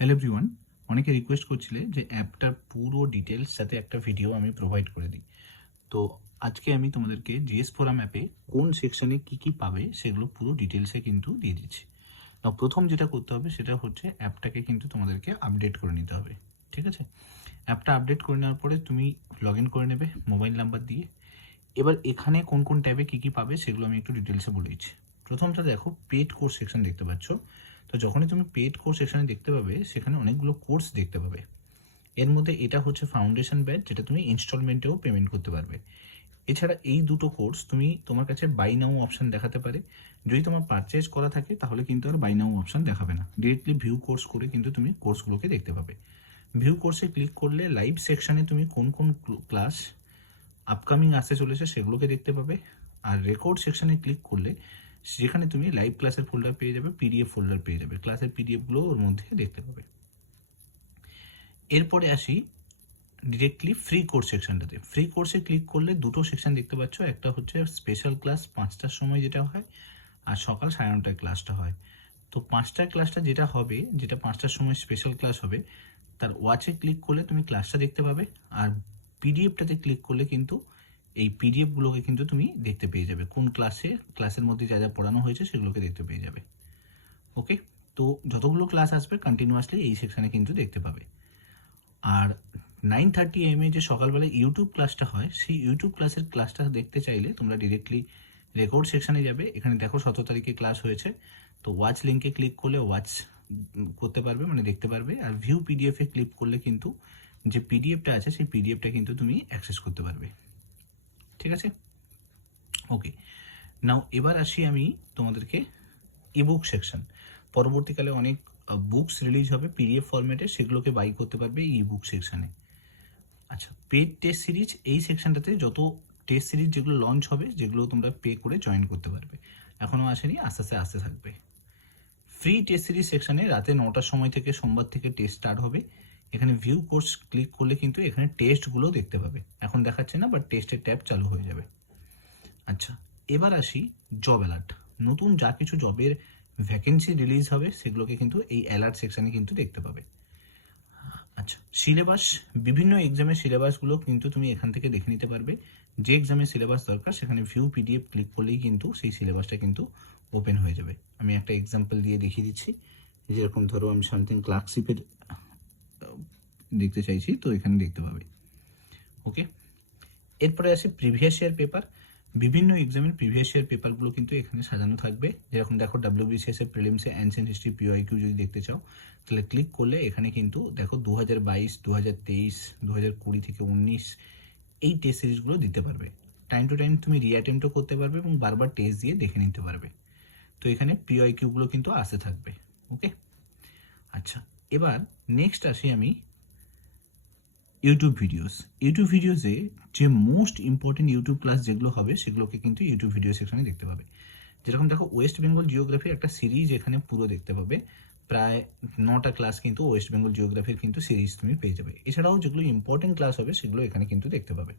Hello everyone, অনেকে request করছিলে যে অ্যাপটার পুরো ডিটেলস সাথে একটা ভিডিও আমি প্রোভাইড করে দিই। তো আজকে আমি তোমাদেরকে জিএস ফোরাম অ্যাপে কোন সেকশনে কি কি পাবে সেগুলো পুরো ডিটেলসে কিন্তু দিয়ে দিচ্ছি। প্রথম যেটা করতে হবে সেটা হচ্ছে অ্যাপটাকে কিন্তু তোমাদেরকে আপডেট করে নিতে হবে। ঠিক আছে, অ্যাপটা আপডেট করে নেওয়ার পরে তুমি লগ ইন করে নেবে মোবাইল নাম্বার দিয়ে। এবার এখানে কোন কোন ট্যাবে কী কী পাবে সেগুলো আমি একটু ডিটেলসে বলে দিচ্ছি। প্রথমটা দেখো, পেড কোর্স সেকশন দেখতে পাচ্ছ। তো যখনই তুমি পেড কোর্স সেকশনে দেখতে পাবে সেখানে অনেকগুলো কোর্স দেখতে পাবে। এর মধ্যে এটা হচ্ছে ফাউন্ডেশন ব্যাচ, যেটা তুমি ইনস্টলমেন্টেও পেমেন্ট করতে পারবে। এছাড়া এই দুটো কোর্স তুমি তোমার কাছে বাই নাও অপশান দেখাতে পারে। যদি তোমার পারচেজ করা থাকে তাহলে কিন্তু আর বাই নাও অপশান দেখাবে না, ডিরেক্টলি ভিউ কোর্স করে কিন্তু তুমি কোর্সগুলোকে দেখতে পাবে। ভিউ কোর্সে ক্লিক করলে লাইভ সেকশনে তুমি কোন কোন ক্লাস আপকামিং আসতে চলেছে সেগুলোকে দেখতে পাবে। আর রেকর্ড সেকশনে ক্লিক করলে যেখানে তুমি লাইভ ক্লাসের ফোল্ডার পেয়ে যাবে, পিডিএফ ফোল্ডার পেয়ে যাবে, ক্লাসের পিডিএফগুলো ওর মধ্যে দেখতে পাবে। এরপরে আসি ডিরেক্টলি ফ্রি কোর্স সেকশনটাতে। ফ্রি কোর্সে ক্লিক করলে দুটো সেকশন দেখতে পাচ্ছ, একটা হচ্ছে স্পেশাল ক্লাস 5টার সময় যেটা হয়, আর সকাল 9:30টায় ক্লাসটা হয়। তো 5টার ক্লাসটা যেটা হবে, যেটা 5টার সময় স্পেশাল ক্লাস হবে, তার ওয়াচে ক্লিক করলে তুমি ক্লাসটা দেখতে পাবে। আর পিডিএফটাতে ক্লিক করলে কিন্তু এই পিডিএফগুলোকে কিন্তু তুমি দেখতে পেয়ে যাবে, কোন ক্লাসের মধ্যে যা যা পড়ানো হয়েছে সেগুলোকে দেখতে পেয়ে যাবে। ওকে, তো যতগুলো ক্লাস আসবে কন্টিনিউয়াসলি এই সেকশানে কিন্তু দেখতে পাবে। আর 9:30 AM যে সকালবেলা ইউটিউব ক্লাসটা হয়, সেই ইউটিউব ক্লাসটা দেখতে চাইলে তোমরা ডিরেক্টলি রেকর্ড সেকশানে যাবে। এখানে দেখো 17 তারিখে ক্লাস হয়েছে, তো ওয়াচ লিঙ্কে ক্লিক করলে ওয়াচ করতে পারবে, মানে দেখতে পারবে। আর ভিউ পিডিএফে ক্লিক করলে কিন্তু যে পিডিএফটা আছে সেই পিডিএফটা কিন্তু তুমি অ্যাক্সেস করতে পারবে। ঠিক আছে, ওকে। নাও এবার আসি আমি তোমাদেরকে ইবুক সেকশন। পরবর্তীকালে অনেক বুকস রিলিজ হবে পিডিএফ ফরম্যাটে, সেগুলোকে বাই করতে পারবে এই ইবুক সেকশানে। আচ্ছা, পেড টেস্ট সিরিজ, এই সেকশনটাতে যত টেস্ট সিরিজ যেগুলো লঞ্চ হবে, যেগুলো তোমরা পে করে জয়েন করতে পারবে, এখনও আসেনি, আস্তে আস্তে আসতে থাকবে। ফ্রি টেস্ট সিরিজ সেকশানে রাতে 9টার সময় থেকে সোমবার থেকে টেস্ট স্টার্ট হবে। এখানে ভিউ কোর্স ক্লিক করলে কিন্তু এখানে টেস্টগুলো দেখতে পাবে, এখন দেখাচ্ছে না, বাট টেস্টের ট্যাব চালু হয়ে যাবে। আচ্ছা, এবার আসি জব অ্যালার্ট। নতুন যা কিছু জবের ভ্যাকেন্সি রিলিজ হবে সেগুলোকে কিন্তু এই অ্যালার্ট সেকশানে কিন্তু দেখতে পাবে। আচ্ছা, সিলেবাস, বিভিন্ন এক্সামের সিলেবাসগুলো কিন্তু তুমি এখান থেকে দেখে নিতে পারবে। যে এক্সামের সিলেবাস দরকার সেখানে ভিউ পিডিএফ ক্লিক করলেই কিন্তু সেই সিলেবাসটা কিন্তু ওপেন হয়ে যাবে। আমি একটা এক্সাম্পল দিয়ে দেখিয়ে দিচ্ছি। যেরকম ধরো আমি সামথিং ক্লার্কশিপের দেখতে চাইছি, তো এখানে দেখতে পাবে। ওকে, এরপরে আসি প্রিভিয়াস ইয়ার পেপার। বিভিন্ন এক্সামের প্রিভিয়াস ইয়ার পেপারগুলো কিন্তু এখানে সাজানো থাকবে। যেরকম দেখো WBCS এর প্রিলিমসে অ্যানসিয়েন্ট হিস্ট্রি PYQ যদি দেখতে চাও তাহলে ক্লিক করলে এখানে কিন্তু দেখো 2022, 2023, 2020 থেকে 19 এই টেস্ট সিরিজগুলো দিতে পারবে। টাইম টু টাইম তুমি রিঅ্যাটেম্পটও করতে পারবে এবং বারবার টেস্ট দিয়ে দেখে নিতে পারবে। তো এখানে PYQগুলো কিন্তু আসতে থাকবে। ওকে, আচ্ছা, এবার নেক্সট আসি আমি ইউটিউব ভিডিওসে যে মোস্ট ইম্পর্টেন্ট ইউটিউব ক্লাস যেগুলো হবে সেগুলোকে কিন্তু ইউটিউব ভিডিও সেকশনে দেখতে পাবে। যেরকম দেখো ওয়েস্ট বেঙ্গল জিওগ্রাফির একটা সিরিজ এখানে পুরো দেখতে পাবে, প্রায় 9টা ক্লাস কিন্তু ওয়েস্ট বেঙ্গল জিওগ্রাফির কিন্তু সিরিজ তুমি পেয়ে যাবে। এছাড়াও যেগুলো ইম্পর্টেন্ট ক্লাস হবে সেগুলো এখানে কিন্তু দেখতে পাবে।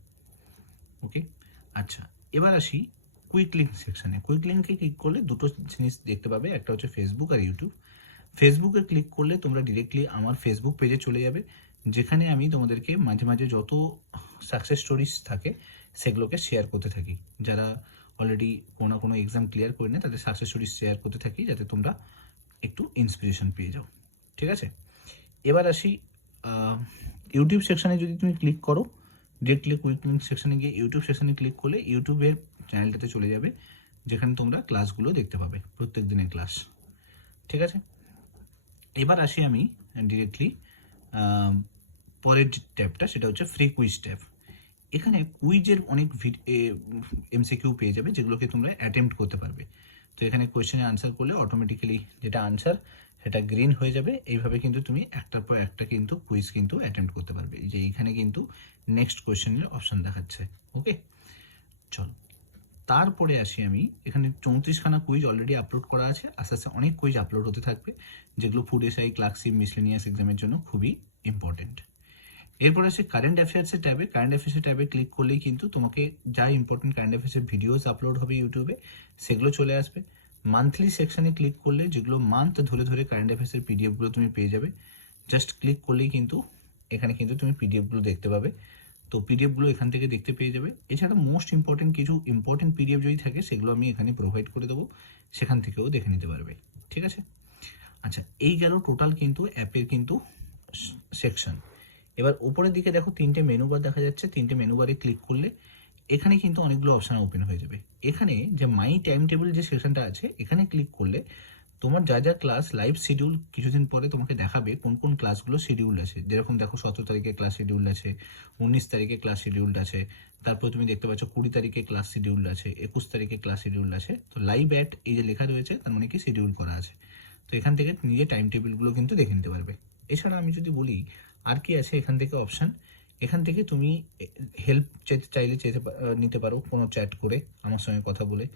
ওকে, আচ্ছা, এবার আসি কুইক লিঙ্ক সেকশনে। কুইক লিঙ্কে ক্লিক করলে দুটো জিনিস দেখতে পাবে, একটা হচ্ছে ফেসবুক আর ইউটিউব। ফেসবুকে ক্লিক করলে তোমরা ডিরেক্টলি আমার ফেসবুক পেজে চলে যাবে, যেখানে আমি তোমাদেরকে মাঝে মাঝে যত সাকসেস স্টোরিজ থাকে সেগুলোকে শেয়ার করতে থাকি। যারা অলরেডি কোনো কোনো এক্সাম ক্লিয়ার করে নেয় তাদের সাকসেস স্টোরিজ শেয়ার করতে থাকি, যাতে তোমরা একটু ইন্সপিরেশন পেয়ে যাও। ঠিক আছে, এবার আসি ইউটিউব সেকশানে। যদি তুমি ক্লিক করো ডিরেক্টলি কুইক লিঙ্ক সেকশানে গিয়ে ইউটিউব সেকশানে ক্লিক করলে ইউটিউবের চ্যানেলটাতে চলে যাবে, যেখানে তোমরা ক্লাসগুলো দেখতে পাবে, প্রত্যেক দিনের ক্লাস। ঠিক আছে, এবার আসি আমি ডিরেক্টলি পরের যে ট্যাবটা, সেটা হচ্ছে ফ্রি কুইজ ট্যাব। এখানে কুইজের অনেক MCQ পেয়ে যাবে, যেগুলোকে তোমরা অ্যাটেম্প্ট করতে পারবে। তো এখানে কোয়েশ্চেনে আনসার করলে অটোমেটিক্যালি যেটা আনসার সেটা গ্রিন হয়ে যাবে। এইভাবে কিন্তু তুমি একটার পর একটা কিন্তু কুইজ কিন্তু অ্যাটেম্প্ট করতে পারবে। এই যে এইখানে কিন্তু নেক্সট কোয়েশ্চেনের অপশান দেখাচ্ছে। ওকে, চলো তারপরে আসি আমি, এখানে 34খানা কুইজ অলরেডি আপলোড করা আছে, আস্তে আস্তে অনেক কুইজ আপলোড হতে থাকবে, যেগুলো ফুড এসআই, ক্লার্কশিপ, মিসলেনিয়াস এক্সামের জন্য খুবই ইম্পর্টেন্ট। এরপর আসে কারেন্ট অ্যাফেয়ার্সের ট্যাবে। কারেন্ট অ্যাফেয়ার্সের ট্যাবে ক্লিক করলেই কিন্তু তোমাকে যা ইম্পর্টেন্ট কারেন্ট অ্যাফেয়ার্সের ভিডিওস আপলোড হবে ইউটিউবে সেগুলো চলে আসবে। মান্থলি সেকশনে ক্লিক করলে যেগুলো মান্থ ধরে ধরে কারেন্ট অ্যাফেয়ার্সের পিডিএফগুলো তুমি পেয়ে যাবে। জাস্ট ক্লিক করলেই কিন্তু এখানে কিন্তু তুমি পিডিএফগুলো দেখতে পাবে। তো পিডিএফগুলো এখান থেকে দেখতে পেয়ে যাবে। এছাড়া মোস্ট ইম্পর্টেন্ট কিছু ইম্পর্টেন্ট পিডিএফ যদি থাকে সেগুলো আমি এখানে প্রোভাইড করে দেবো, সেখান থেকেও দেখে নিতে পারবে। ঠিক আছে? আচ্ছা, এই গেল টোটাল কিন্তু অ্যাপের কিন্তু সেকশন। এবার উপরের দিকে দেখো তিনটে মেনু বার দেখা যাচ্ছে। তিনটে মেনু বারে ক্লিক করলে এখানে কিন্তু অনেকগুলো অপশান ওপেন হয়ে যাবে। এখানে যে মাই টাইম টেবিল যে সেকশনটা আছে, এখানে ক্লিক করলে তোমার যা যা ক্লাস লাইভ শিডিউল কিছুদিন পরে তোমাকে দেখাবে কোন কোন ক্লাসগুলো শিডিউল আছে। যেরকম দেখো 17 তারিখে ক্লাস শিডিউল আছে, 19 তারিখে ক্লাস শিডিউল আছে, তারপর তুমি দেখতে পাচ্ছ 20 তারিখে ক্লাস শিডিউল আছে, 21 তারিখে ক্লাস শিডিউল আছে। তো লাইভ অ্যাট এই যে লেখা রয়েছে তার মানে কি শিডিউল করা আছে। তো এখান থেকে নিজে টাইম টেবিলগুলো কিন্তু দেখে নিতে পারবে। এছাড়া আমি যদি বলি আর কি আছে এখান থেকে অপশান, এখান থেকে তুমি হেল্প চাইলে নিতে পারো কোনো চ্যাট করে আমার সঙ্গে কথা বলে।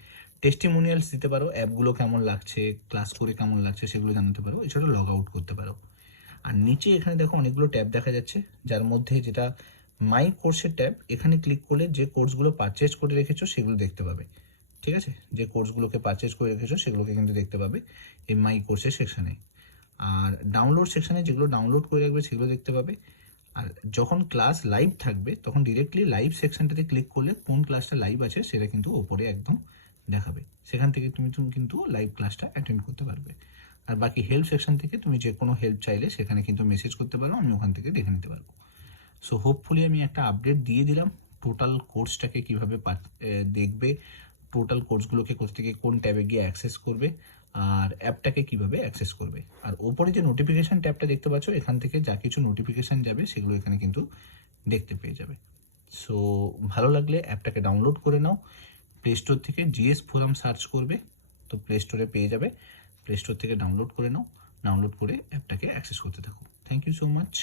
টেস্টিমোনিয়ালস দিতে পারো, অ্যাপগুলো কেমন লাগছে, ক্লাস করে কেমন লাগছে সেগুলো জানাতে পারো। এছাড়া লগ আউট করতে পারো। আর নিচে এখানে দেখো অনেকগুলো ট্যাব দেখা যাচ্ছে, যার মধ্যে যেটা মাই কোর্সের ট্যাব, এখানে ক্লিক করলে যে কোর্সগুলো পারচেজ করে রেখেছো সেগুলো দেখতে পাবে। ঠিক আছে? যে কোর্সগুলোকে পারচেজ করে রেখেছো সেগুলোকে কিন্তু দেখতে পাবে এই মাই কোর্সের সেকশানে। আর ডাউনলোড সেকশানে যেগুলো ডাউনলোড করে রাখবে সেগুলো দেখতে পাবে। আর যখন ক্লাস লাইভ থাকবে তখন ডিরেক্টলি লাইভ সেকশনটাতে ক্লিক করলে কোন ক্লাসটা লাইভ আছে সেটা কিন্তু ওপরে একদম দেখাবে। সেখান থেকে তুমি কিন্তু লাইভ ক্লাসটা অ্যাটেন্ড করতে পারবে। আর বাকি হেল্প সেকশন থেকে তুমি যে কোনো হেল্প চাইলে সেখানে কিন্তু মেসেজ করতে পারো, আমি ওখান থেকে দেখে নিতে পারবো। সো হোপফুলি আমি একটা আপডেট দিয়ে দিলাম টোটাল কোর্সটাকে কীভাবে দেখবে, টোটাল কোর্সগুলোকে কোথা থেকে কোন ট্যাবে গিয়ে অ্যাক্সেস করবে, আর অ্যাপটাকে কিভাবে অ্যাক্সেস করবে। আর ওপরে যে নোটিফিকেশান ট্যাবটা দেখতে পাচ্ছ, এখান থেকে যা কিছু নোটিফিকেশান যাবে সেগুলো এখানে কিন্তু দেখতে পেয়ে যাবে। সো ভালো লাগলে অ্যাপটাকে ডাউনলোড করে নাও। প্লে স্টোর থেকে জিএস ফোরাম সার্চ করবে, তো প্লে স্টোরে পেয়ে যাবে। প্লে স্টোর থেকে ডাউনলোড করে নাও, ডাউনলোড করে অ্যাপটাকে অ্যাক্সেস করতে থাকো। Thank you so much.